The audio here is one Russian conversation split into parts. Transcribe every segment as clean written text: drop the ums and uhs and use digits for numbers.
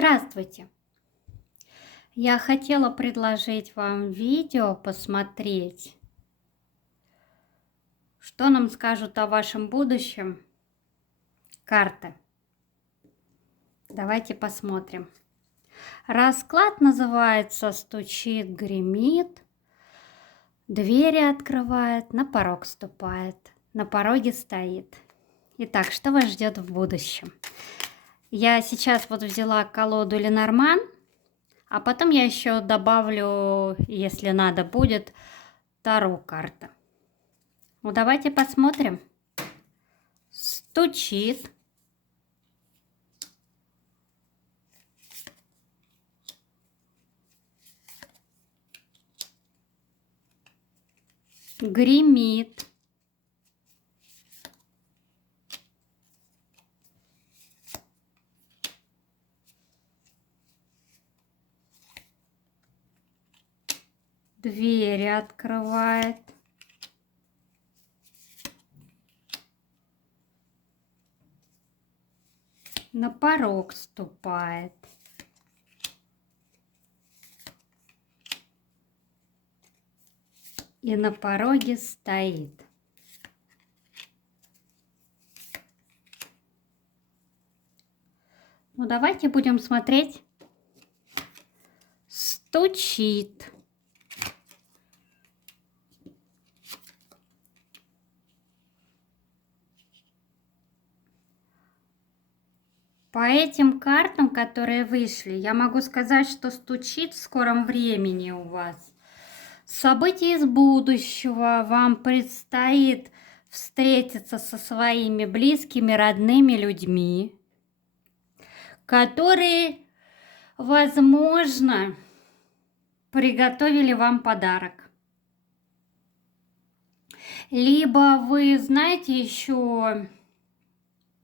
Здравствуйте! Я хотела предложить вам видео посмотреть, что нам скажут о вашем будущем карты. Давайте посмотрим. Расклад называется «Стучит, гремит», двери открывает, на порог ступает, на пороге стоит. Итак, что вас ждет в будущем? Я сейчас взяла колоду Ленорман, а потом я еще добавлю, если надо будет, Таро карта. Давайте посмотрим. Стучит. Гремит. Двери открывает. На порог ступает. И на пороге стоит. Давайте будем смотреть. Стучит. По этим картам, которые вышли, я могу сказать, что стучит в скором времени у вас. События из будущего. Вам предстоит встретиться со своими близкими, родными людьми, которые, возможно, приготовили вам подарок. Либо вы знаете еще...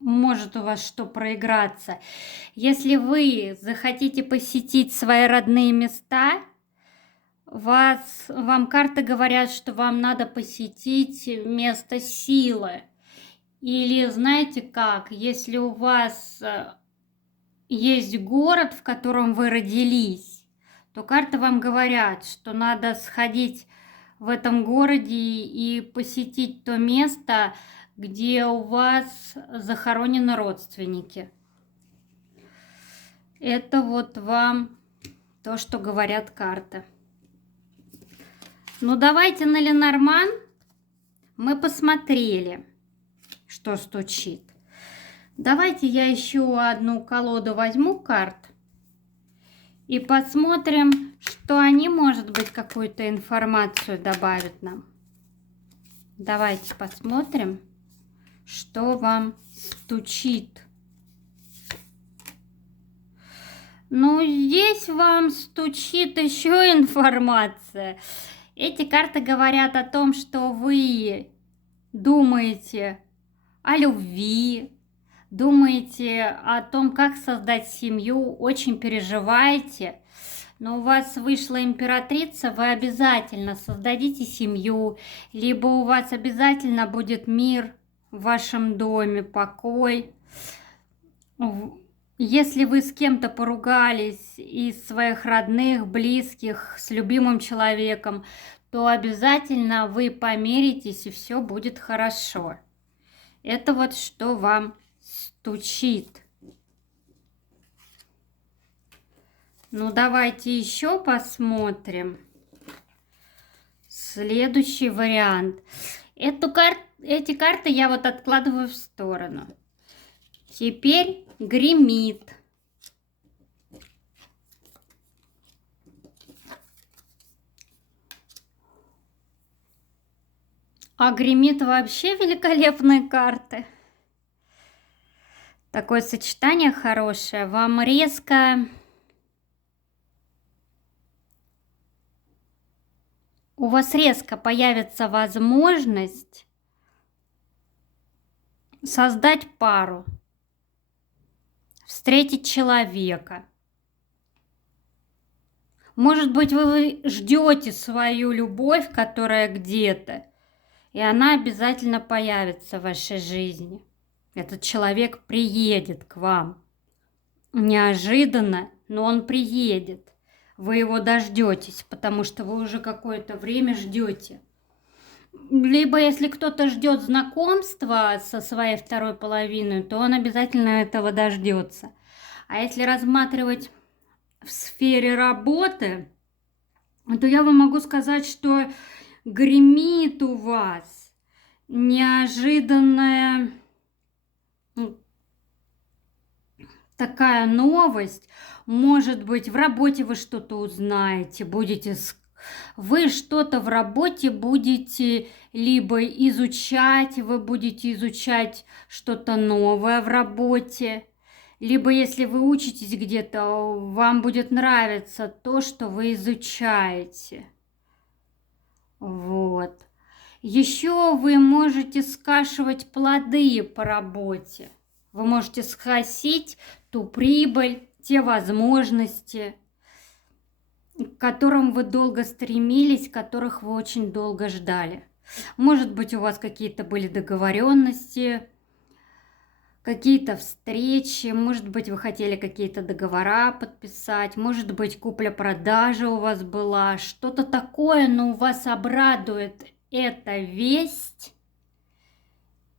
Может у вас что проиграться. Если вы захотите посетить свои родные места, вам карты говорят, что вам надо посетить место силы. Или знаете как, если у вас есть город, в котором вы родились, то карты вам говорят, что надо сходить в этом городе и посетить то место, где у вас захоронены родственники. Это вам то, что говорят карты. Давайте на Ленорман мы посмотрели, что стучит. Давайте я еще одну колоду возьму карт и посмотрим, что они, может быть, какую-то информацию добавят нам. Давайте посмотрим, что вам стучит. Здесь вам стучит еще информация. Эти карты говорят о том, что вы думаете о любви, думаете о том, как создать семью, очень переживаете. Но у вас вышла императрица, вы обязательно создадите семью, либо у вас обязательно будет мир в вашем доме, покой. Если вы с кем-то поругались из своих родных, близких, с любимым человеком, то обязательно вы помиритесь, и все будет хорошо. Это что вам стучит. Давайте еще посмотрим. Следующий вариант. Эти карты я откладываю в сторону. Теперь гремит. А гремит вообще великолепные карты. Такое сочетание хорошее. Вам резко... У вас резко появится возможность создать пару, встретить человека. Может быть, вы ждете свою любовь, которая где-то, и она обязательно появится в вашей жизни. Этот человек приедет к вам. неожиданно, но он приедет. Вы его дождетесь, потому что вы уже какое-то время ждете. Либо если кто-то ждет знакомства со своей второй половиной, то он обязательно этого дождется. А если рассматривать в сфере работы, то я вам могу сказать, что гремит у вас неожиданная такая новость. Может быть, в работе вы что-то узнаете, вы что-то в работе будете либо изучать, вы будете изучать что-то новое в работе, либо если вы учитесь где-то, вам будет нравиться то, что вы изучаете. Вот. Еще вы можете скашивать плоды по работе. Вы можете скосить ту прибыль, те возможности, к которым вы долго стремились, которых вы очень долго ждали. Может быть, у вас какие-то были договоренности, какие-то встречи, может быть, вы хотели какие-то договора подписать, может быть, купля-продажа у вас была, что-то такое, но вас обрадует эта весть,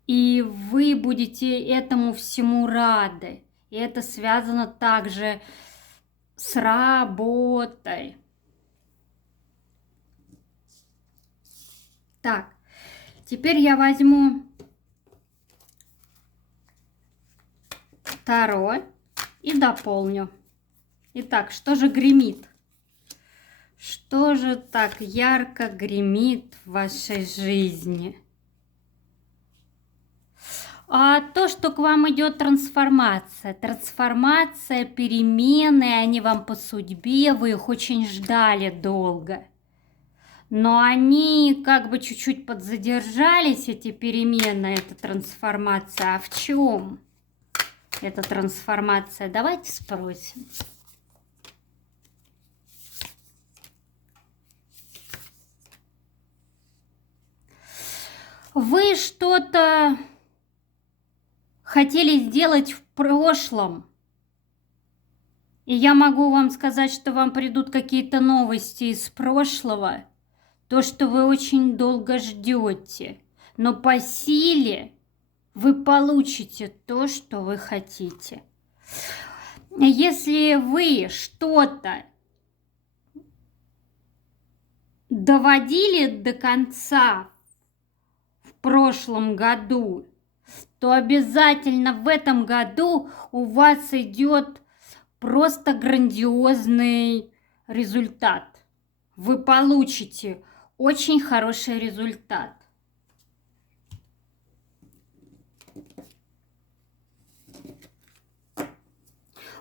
и вы будете этому всему рады. И это связано также с работой. Так, теперь я возьму Таро и дополню. Итак, что же гремит? Что же так ярко гремит в вашей жизни? А то, что к вам идет трансформация, перемены, они вам по судьбе, вы их очень ждали долго. Но они как бы чуть-чуть подзадержались, эти перемены, эта трансформация. А в чем эта трансформация? Давайте спросим. Вы что-то хотели сделать в прошлом, и я могу вам сказать, что вам придут какие-то новости из прошлого, то, что вы очень долго ждете, но по силе вы получите то, что вы хотите. Если вы что-то доводили до конца в прошлом году, то обязательно в этом году у вас идет просто грандиозный результат. Вы получите очень хороший результат.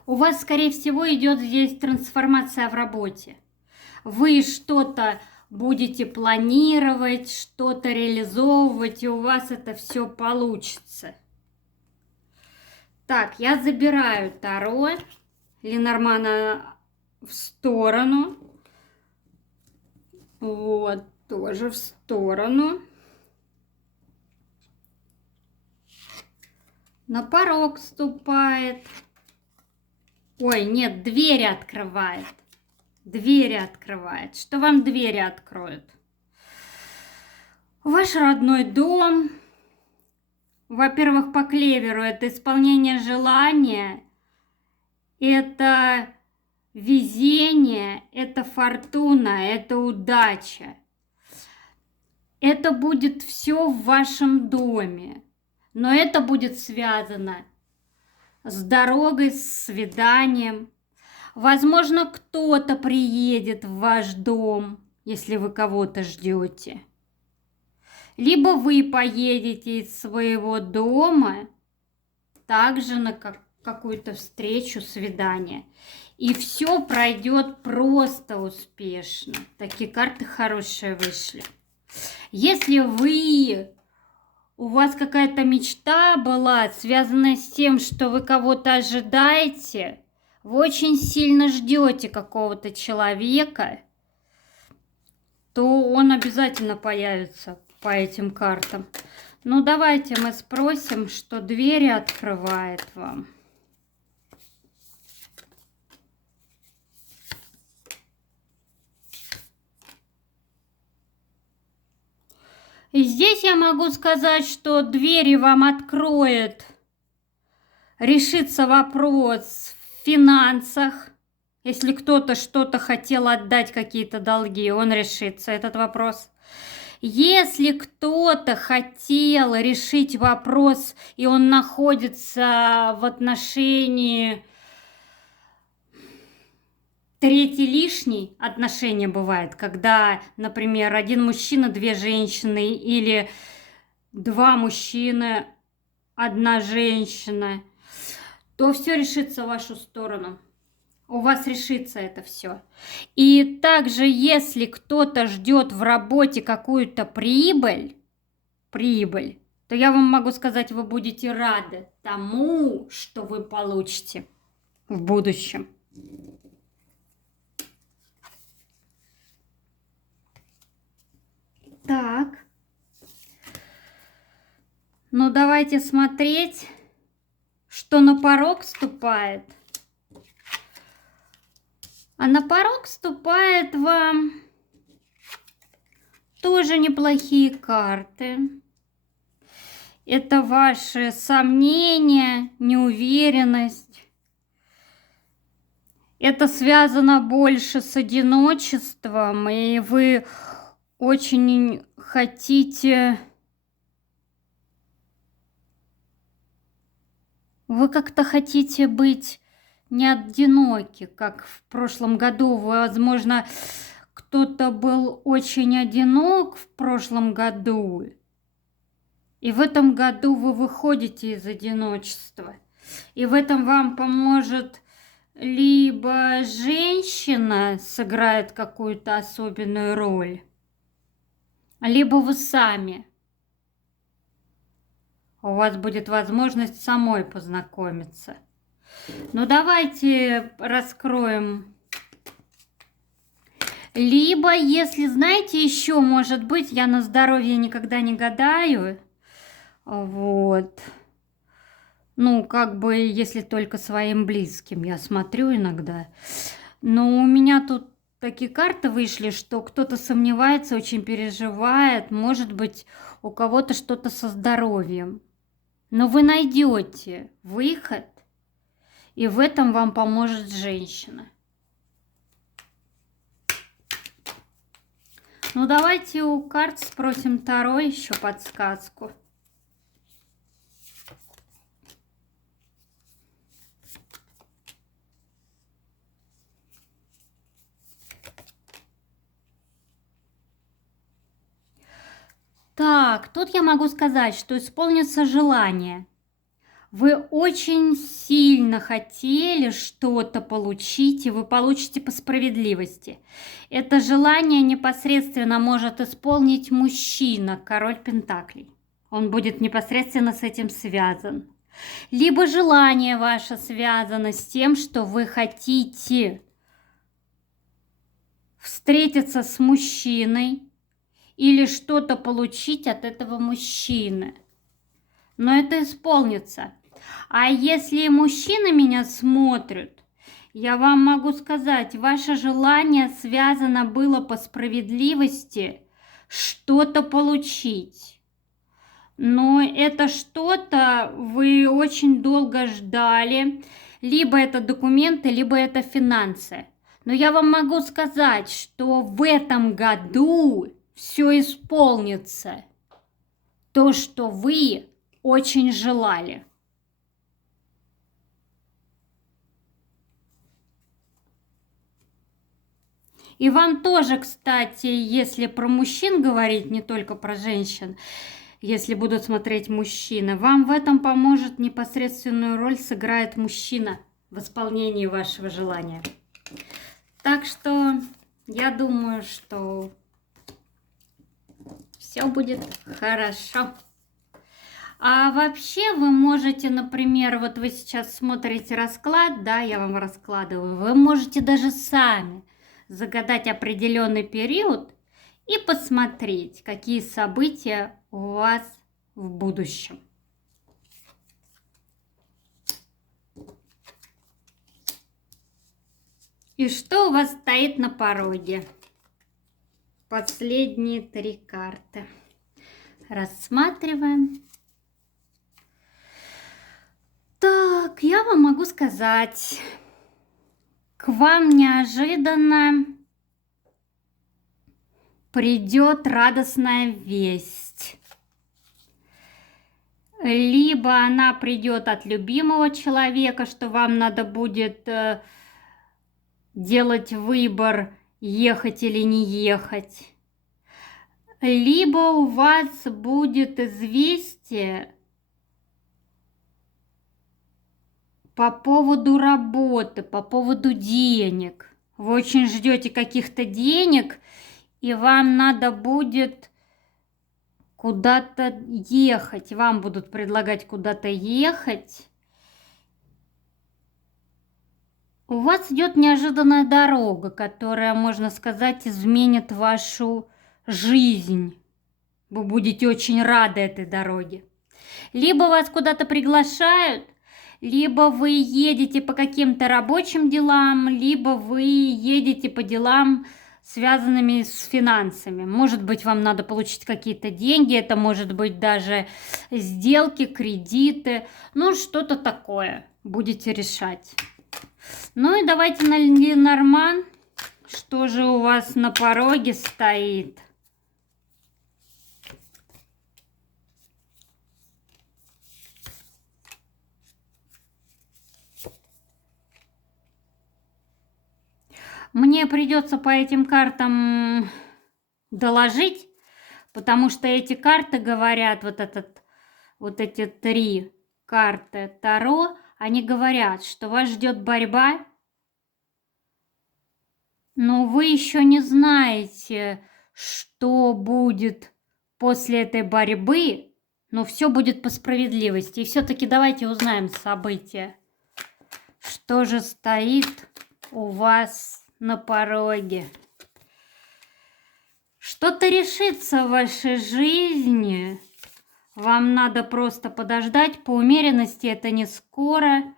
У вас, скорее всего, идет здесь трансформация в работе. Вы что-то будете планировать, что-то реализовывать, и у вас это все получится. Так, я забираю Таро Ленормана в сторону. Вот, тоже в сторону. На порог ступает. Ой, нет, двери открывает. Двери открывает. Что вам двери откроют? Ваш родной дом. Во-первых, по клеверу это исполнение желания, это везение, это фортуна, это удача. Это будет все в вашем доме, но это будет связано с дорогой, с свиданием. Возможно, кто-то приедет в ваш дом, если вы кого-то ждете. Либо вы поедете из своего дома также на какую-то встречу, свидание. И все пройдет просто успешно. Такие карты хорошие вышли. Если у вас какая-то мечта была, связанная с тем, что вы кого-то ожидаете, вы очень сильно ждете какого-то человека, то он обязательно появится по этим картам. Ну, давайте мы спросим, что двери открывает вам. И здесь я могу сказать, что двери вам откроет, решится вопрос в финансах. Если кто-то что-то хотел отдать, какие-то долги, он решится, этот вопрос. Если кто-то хотел решить вопрос, и он находится в отношении третий лишний, отношения бывает, когда, например, один мужчина, две женщины, или два мужчины, одна женщина, то все решится в вашу сторону. У вас решится это все. И также, если кто-то ждет в работе какую-то прибыль, то я вам могу сказать, вы будете рады тому, что вы получите в будущем. Так. Ну, давайте смотреть, что на порог ступает. А на порог ступает вам тоже неплохие карты. Это ваши сомнения, неуверенность. Это связано больше с одиночеством, и вы очень хотите... Вы как-то хотите быть не одиноки, как в прошлом году. Возможно, кто-то был очень одинок в прошлом году, и в этом году вы выходите из одиночества. И в этом вам поможет либо женщина сыграет какую-то особенную роль, либо вы сами. У вас будет возможность самой познакомиться. Ну, давайте раскроем. Либо, если, знаете, еще, может быть, я на здоровье никогда не гадаю. Вот. Ну, как бы, если только своим близким я смотрю иногда. Но у меня тут такие карты вышли, что кто-то сомневается, очень переживает. Может быть, у кого-то что-то со здоровьем. Но вы найдете выход, и в этом вам поможет женщина. Ну, давайте у карт спросим Таро еще подсказку. Так, тут я могу сказать, что исполнится желание. Вы очень сильно хотели что-то получить, и вы получите по справедливости. Это желание непосредственно может исполнить мужчина, король пентаклей. Он будет непосредственно с этим связан. Либо желание ваше связано с тем, что вы хотите встретиться с мужчиной или что-то получить от этого мужчины. Но это исполнится. А если мужчины меня смотрят, я вам могу сказать, ваше желание связано было по справедливости что-то получить. Но это что-то вы очень долго ждали. Либо это документы, либо это финансы. Но я вам могу сказать, что в этом году все исполнится. То, что вы очень желали. И вам тоже, кстати, если про мужчин говорить, не только про женщин, если будут смотреть мужчины, вам в этом поможет, непосредственную роль сыграет мужчина в исполнении вашего желания. Так что я думаю, что все будет хорошо. А вообще вы можете, например, вот вы сейчас смотрите расклад, да, я вам раскладываю, вы можете даже сами загадать определенный период и посмотреть, какие события у вас в будущем. И что у вас стоит на пороге? Последние 3 карты. Рассматриваем. Так, я вам могу сказать, к вам неожиданно придет радостная весть. Либо она придет от любимого человека, что вам надо будет делать выбор, ехать или не ехать. Либо у вас будет известие по поводу работы, по поводу денег. Вы очень ждете каких-то денег, и вам надо будет куда-то ехать. Вам будут предлагать куда-то ехать. У вас идет неожиданная дорога, которая, можно сказать, изменит вашу жизнь. Вы будете очень рады этой дороге. Либо вас куда-то приглашают, либо вы едете по каким-то рабочим делам, либо вы едете по делам, связанными с финансами. Может быть, вам надо получить какие-то деньги, это может быть даже сделки, кредиты, ну что-то такое будете решать. Ну и давайте на Ленорман, что же у вас на пороге стоит. Мне придется по этим картам доложить, потому что эти карты говорят, вот эти 3 карты Таро, они говорят, что вас ждет борьба, но вы еще не знаете, что будет после этой борьбы, но все будет по справедливости. И все-таки давайте узнаем события. Что же стоит у вас на пороге? Что-то решится в вашей жизни. Вам надо просто подождать. По умеренности это не скоро.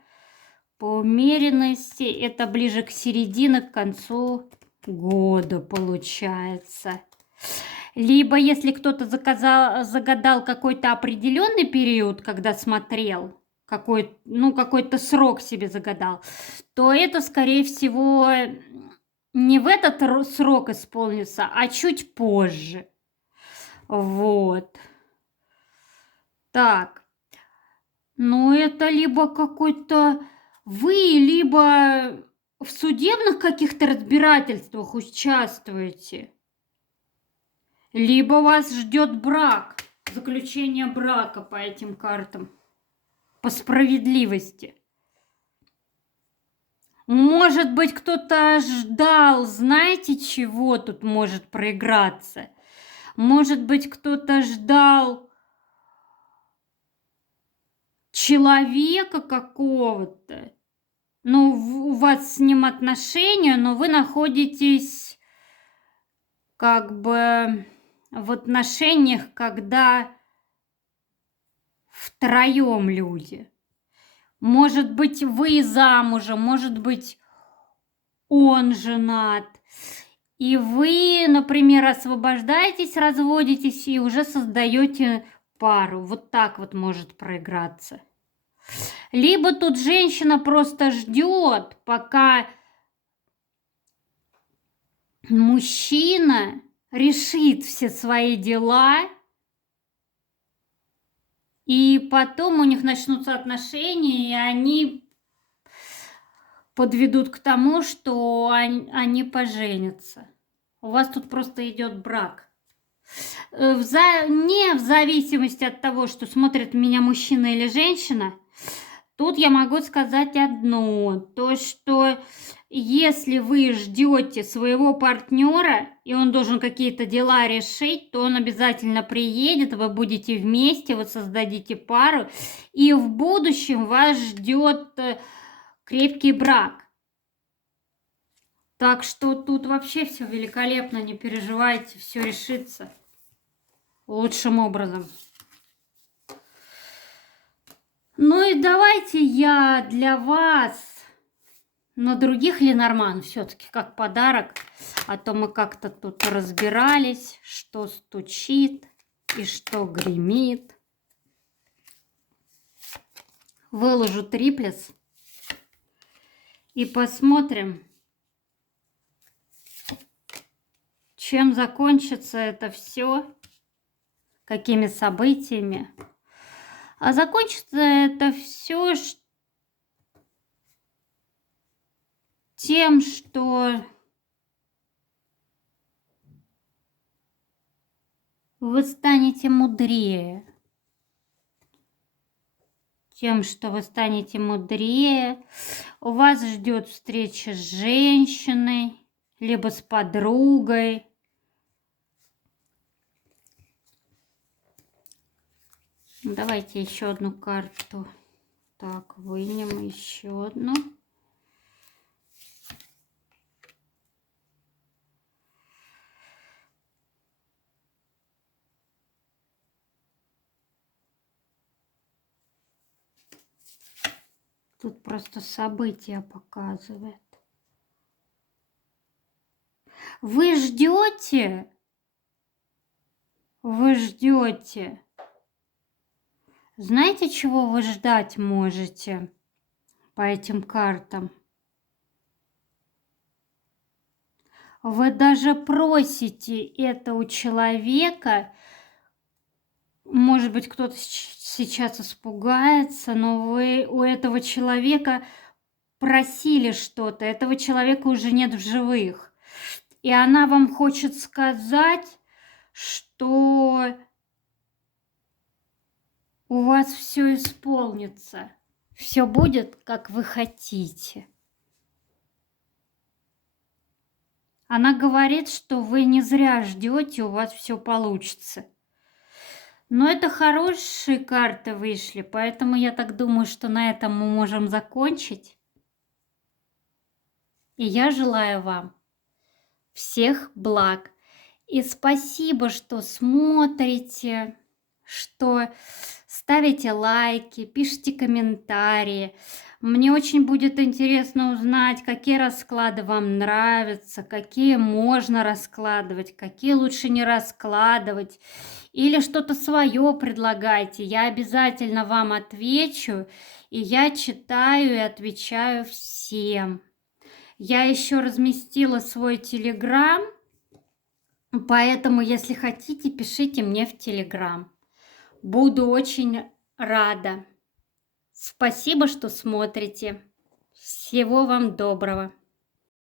По умеренности это ближе к середине, к концу года получается. Либо если кто-то загадал какой-то определенный период, когда смотрел, какой-то срок себе загадал, то это, скорее всего, не в этот срок исполнится, а чуть позже. Вот. Так. Ну, это либо какой-то вы, либо в судебных каких-то разбирательствах участвуете, либо вас ждет брак, заключение брака по этим картам, по справедливости. Может быть, кто-то ждал, знаете, чего тут может проиграться? Может быть, кто-то ждал человека какого-то. Ну, у вас с ним отношения, но вы находитесь как бы в отношениях, когда втроем люди. Может быть, вы замужем, может быть, он женат. И вы, например, освобождаетесь, разводитесь и уже создаете пару. Вот так вот может проиграться. Либо тут женщина просто ждет, пока мужчина решит все свои дела, и потом у них начнутся отношения, и они подведут к тому, что они поженятся. У вас тут просто идет брак. Не в зависимости от того, что смотрит меня мужчина или женщина, тут я могу сказать одно, то что если вы ждете своего партнера, и он должен какие-то дела решить, то он обязательно приедет, вы будете вместе, вы создадите пару, и в будущем вас ждет крепкий брак. Так что тут вообще все великолепно, не переживайте, все решится лучшим образом. Ну и давайте я для вас на других Ленорман все-таки как подарок, а то мы как-то тут разбирались, что стучит. и что гремит. Выложу триплес и посмотрим, чем закончится это все, какими событиями. А закончится это все тем, что вы станете мудрее. Тем, что вы станете мудрее. У вас ждет встреча с женщиной, либо с подругой. Давайте еще одну карту. Так, вынем еще одну. Тут просто события показывает. Вы ждете. Вы ждете. Знаете, чего вы ждать можете по этим картам? Вы даже просите это у человека. Может быть, кто-то сейчас испугается, но вы у этого человека просили что-то. Этого человека уже нет в живых. И она вам хочет сказать, что у вас все исполнится. Все будет, как вы хотите. Она говорит, что вы не зря ждете, у вас все получится. Но это хорошие карты вышли, поэтому я так думаю, что на этом мы можем закончить. И я желаю вам всех благ. И спасибо, что смотрите, что ставите лайки, пишите комментарии. Мне очень будет интересно узнать, какие расклады вам нравятся, какие можно раскладывать, какие лучше не раскладывать. Или что-то свое предлагайте. Я обязательно вам отвечу. И я читаю и отвечаю всем. Я еще разместила свой телеграм. Поэтому, если хотите, пишите мне в телеграм. Буду очень рада. Спасибо, что смотрите. Всего вам доброго.